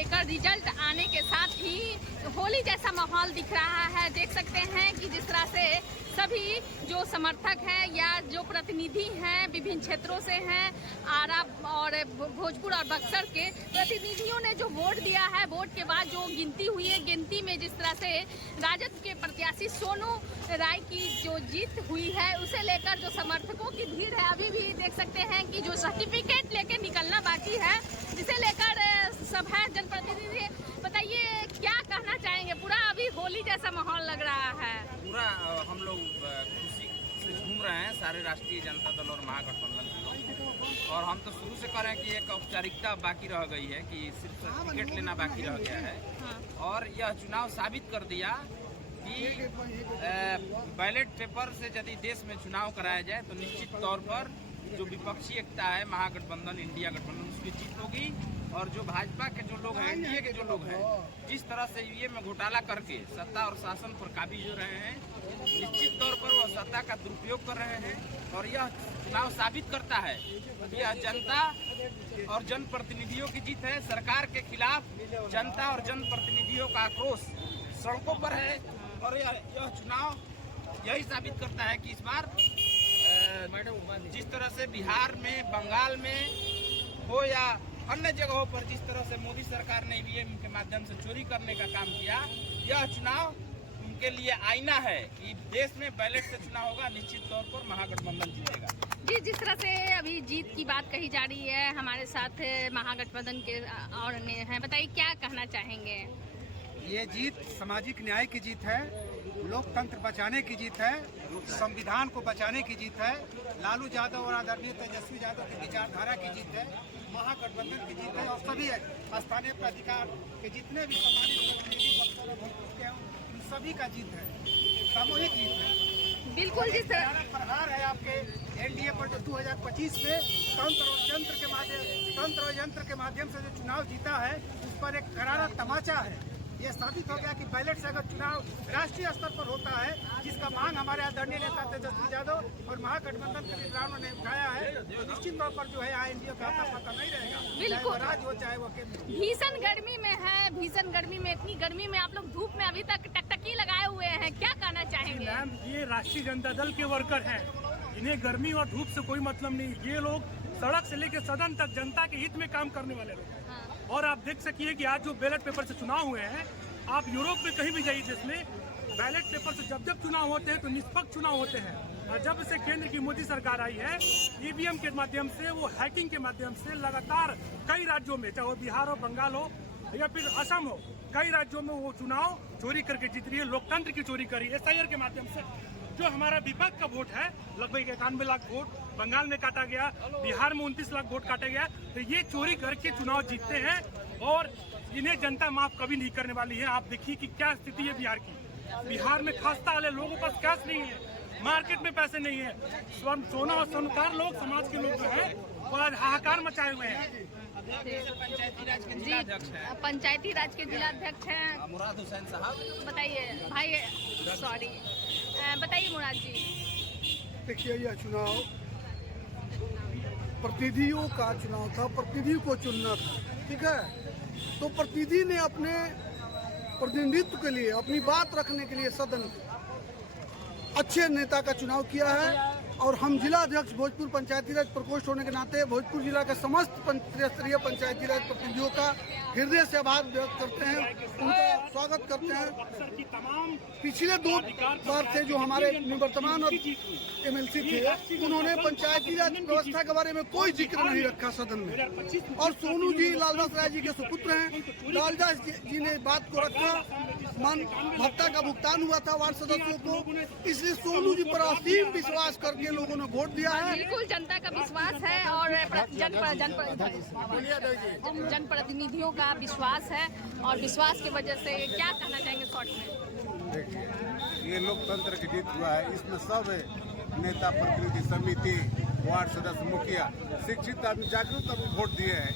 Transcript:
लेकर रिजल्ट आने के साथ ही होली जैसा माहौल दिख रहा है। देख सकते हैं कि जिस तरह से सभी जो समर्थक हैं या जो प्रतिनिधि हैं विभिन्न क्षेत्रों से हैं, आरा और भोजपुर और बक्सर के प्रतिनिधियों ने जो वोट दिया है, वोट के बाद जो गिनती हुई है, गिनती में जिस तरह से राजद के प्रत्याशी सोनू राय की जो जीत हुई है, उसे लेकर जो समर्थकों की भीड़ है, अभी भी देख सकते हैं कि जो सर्टिफिकेट लेके निकलना बाकी है, जिसे लेकर सब है जनप्रतिनिधि। बताइए क्या कहना चाहेंगे? पूरा अभी होली जैसा माहौल लग रहा है। पूरा हम लोग खुशी से झूम रहे हैं, सारे राष्ट्रीय जनता दल और महागठबंधन के लोग। और हम तो शुरू से कह रहे हैं कि एक औपचारिकता बाकी रह गई है कि सिर्फ सर्टिफिकेट लेना बाकी रह गया है। और यह चुनाव साबित कर दिया कि बैलेट पेपर से यदि देश में चुनाव कराया जाए तो निश्चित तौर पर जो विपक्षी एकता है महागठबंधन, इंडिया गठबंधन, उसकी जीत होगी। और जो भाजपा के जो लोग हैं, एनडीए के जो लोग हैं, जिस तरह से ईवीएम में घोटाला करके सत्ता और शासन पर काबिज हो रहे हैं, निश्चित तौर पर वो सत्ता का दुरुपयोग कर रहे हैं। और यह चुनाव साबित करता है कि यह जनता और जनप्रतिनिधियों की जीत है। सरकार के खिलाफ जनता और जनप्रतिनिधियों का आक्रोश सड़कों पर है। और यह चुनाव यही साबित करता है कि इस बार जिस तरह से बिहार में, बंगाल में हो या अन्य जगहों पर जिस तरह से मोदी सरकार ने ईवीएम के माध्यम से चोरी करने का काम किया, यह चुनाव उनके लिए आईना है कि देश में बैलेट से चुनाव होगा, निश्चित तौर पर महागठबंधन जीतेगा। जी, जिस तरह से अभी जीत की बात कही जा रही है, हमारे साथ महागठबंधन के और हैं, बताइए क्या कहना चाहेंगे? ये जीत सामाजिक न्याय की जीत है, लोकतंत्र बचाने की जीत है, संविधान को बचाने की जीत है, लालू यादव और आदरणीय तेजस्वी यादव की विचारधारा की जीत है, महागठबंधन की जीत है। और सभी स्थानीय प्राधिकार के जितने भी सम्मानित हैं, उन सभी का जीत है, सामूहिक जीत है। बिल्कुल, जिस तरह प्रहार है आपके एनडीए पर जो 2025 में तंत्र और यंत्र के माध्यम से जो चुनाव जीता है, उस पर एक करारा तमाचा है। ये साबित हो गया कि बैलेट से अगर चुनाव राष्ट्रीय स्तर पर होता है, जिसका मांग हमारे आदरणीय नेता तेजस्वी यादव और महागठबंधन के लीडरों ने उठाया है, तो निश्चित तौर पर जो है एनडीए का आता पता नहीं रहेगा। बिल्कुल, राज्य हो चाहे वो केंद्र। भीषण गर्मी में है, भीषण गर्मी में, इतनी गर्मी में आप लोग धूप में अभी तक टकटकी लगाए हुए हैं, क्या कहना चाहेंगे? मैम, ये राष्ट्रीय जनता दल के वर्कर हैं, इन्हें गर्मी और धूप से कोई मतलब नहीं। ये लोग सड़क से लेकर सदन तक जनता के हित में काम करने वाले लोग। और आप देख सकिए कि आज जो बैलेट पेपर से चुनाव हुए हैं, आप यूरोप में कहीं भी जाइए जिसमें बैलेट पेपर से जब चुनाव होते हैं तो निष्पक्ष चुनाव होते हैं। और जब से केंद्र की मोदी सरकार आई है, ईवीएम के माध्यम से, वो हैकिंग के माध्यम से लगातार कई राज्यों में, चाहे वो बिहार हो, बंगाल हो या फिर असम हो, कई राज्यों में वो चुनाव चोरी करके जीत रही है, लोकतंत्र की चोरी करी एसआईआर के माध्यम से। जो हमारा विपक्ष का वोट है, लगभग 91 लाख वोट बंगाल में काटा गया, बिहार में 29 लाख वोट काटे गया। तो ये चोरी करके चुनाव जीतते हैं और इन्हें जनता माफ कभी नहीं करने वाली है। आप देखिए कि क्या स्थिति है बिहार की। बिहार में खस्ता वाले लोगों के पास कैश नहीं है, मार्केट में पैसे नहीं है। सोना और सोनकार लोग, समाज के लोग जो है, वो आज हाहाकार मचाए हुए हैं। पंचायती राज के जिलाध्यक्ष हैं मुराद हुसैन साहब। बताइए भाई, सॉरी, बताइए मुराद जी। देखिए, यह चुनाव प्रतिनिधियों का चुनाव था, प्रतिनिधि को चुनना था, ठीक है। तो प्रतिनिधि ने अपने प्रतिनिधित्व के लिए, अपनी बात रखने के लिए सदन अच्छे नेता का चुनाव किया है। और हम जिला अध्यक्ष भोजपुर पंचायती राज प्रकोष्ठ होने के नाते भोजपुर जिला के समस्त त्रिस्तरीय पंचायती राज प्रतिनिधियों का हृदय से आभार व्यक्त करते हैं, उनका स्वागत करते हैं। पिछले 2 बार से जो हमारे निवर्तमान एमएलसी थे, उन्होंने पंचायती राज व्यवस्था के बारे में कोई जिक्र नहीं रखा सदन में। और सोनू जी लालदास राय जी के सुपुत्र हैं, लालदास जी ने बात को रखा, मान भत्ता का भुगतान हुआ था वार्ड सदस्यों को, इसलिए सोनू जी पर असीम विश्वास करके लोगों ने वोट दिया है। बिल्कुल, जनता का विश्वास है और जनप्रतिनिधियों का विश्वास है, और विश्वास की वजह से क्या कहना चाहेंगे शॉर्ट में? देखिए, ये लोकतंत्र की जीत हुआ है। इसमें सब नेता, प्रतिनिधि समिति, वार्ड सदस्य, मुखिया, शिक्षित आदमी, जागरूक आदमी वोट दिए हैं।